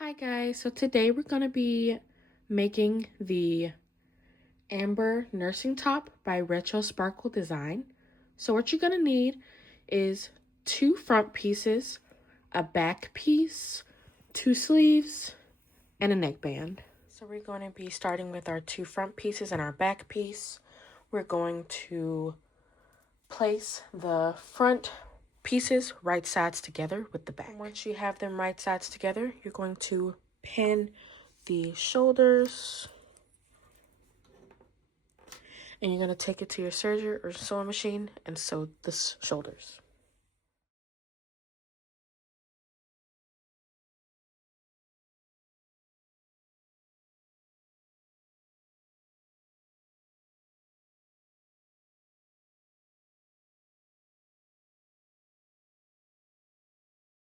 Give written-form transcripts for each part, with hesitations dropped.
Hi guys, so today we're going to be making the Amber Nursing Top by Retro Sparkle Design. So what you're going to need is 2 front pieces, a back piece, 2 sleeves, and a neckband. So we're going to be starting with our 2 front pieces and our back piece. We're going to place the front pieces right sides together with the back. And once you have them right sides together, you're going to pin the shoulders, and you're going to take it to your serger or sewing machine and sew the shoulders.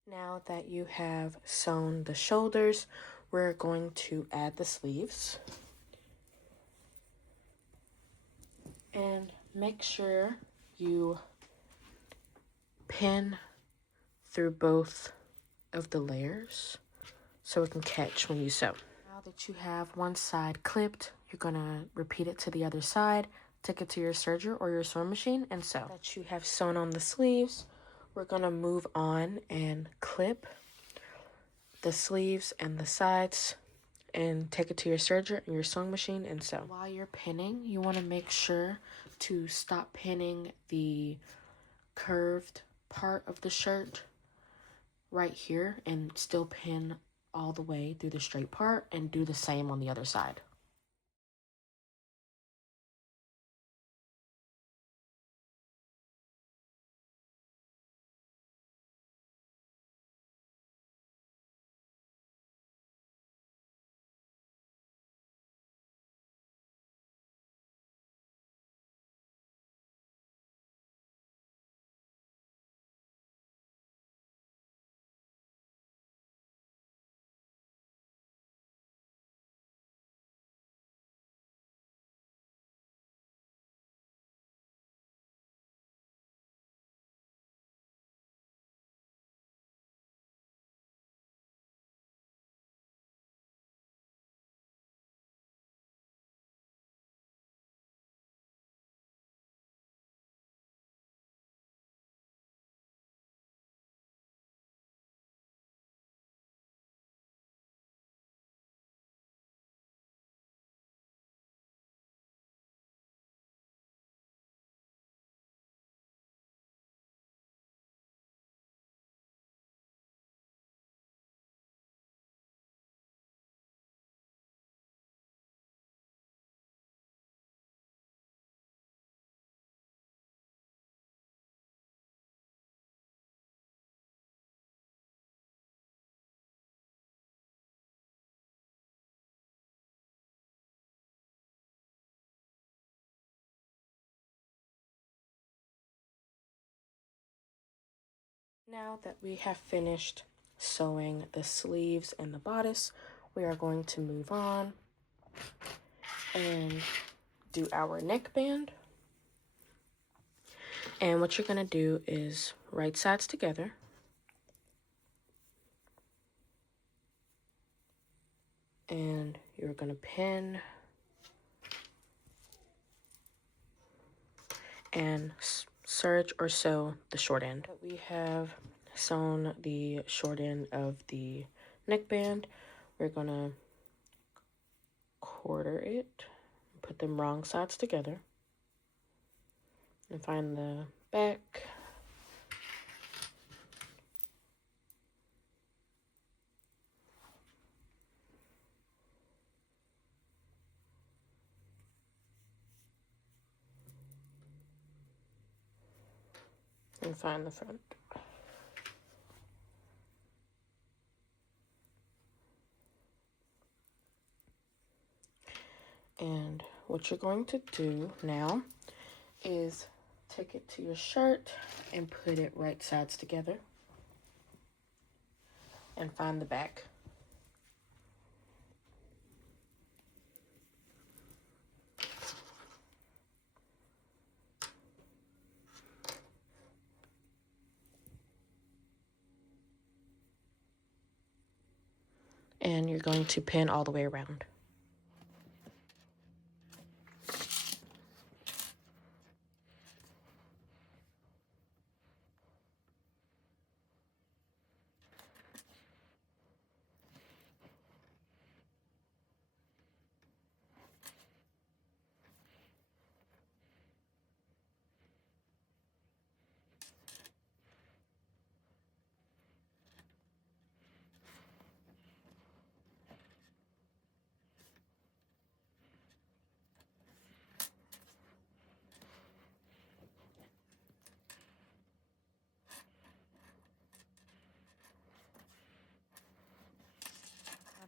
Now that you have sewn the shoulders, we're going to add the sleeves. And make sure you pin through both of the layers so it can catch when you sew. Now that you have one side clipped, you're gonna repeat it to the other side, take it to your serger or your sewing machine and sew. Now that you have sewn on the sleeves, we're gonna move on and clip the sleeves and the sides and take it to your serger and your sewing machine and sew. While you're pinning, you want to make sure to stop pinning the curved part of the shirt right here and still pin all the way through the straight part, and do the same on the other side. Now that we have finished sewing the sleeves and the bodice, we are going to move on and do our neckband. And what you're going to do is right sides together. And you're going to pin and serge or sew the short end. We have sewn the short end of the neckband. We're going to quarter it, put them wrong sides together, and find the back. And find the front. And what you're going to do now is take it to your shirt and put it right sides together and find the back. and you're going to pin all the way around.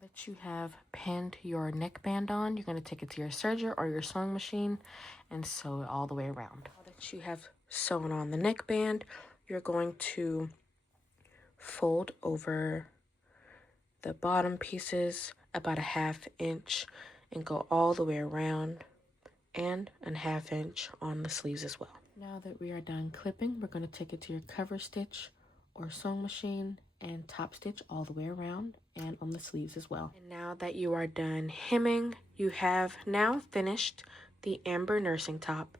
That you have pinned your neckband on, you're going to take it to your serger or your sewing machine and sew it all the way around. Now that you have sewn on the neckband, you're going to fold over the bottom pieces about a 1/2 inch and go all the way around, and a 1/2 inch on the sleeves as well. Now that we are done clipping, we're going to take it to your cover stitch or sewing machine and top stitch all the way around and on the sleeves as well. And now that you are done hemming, you have now finished the Amber nursing top.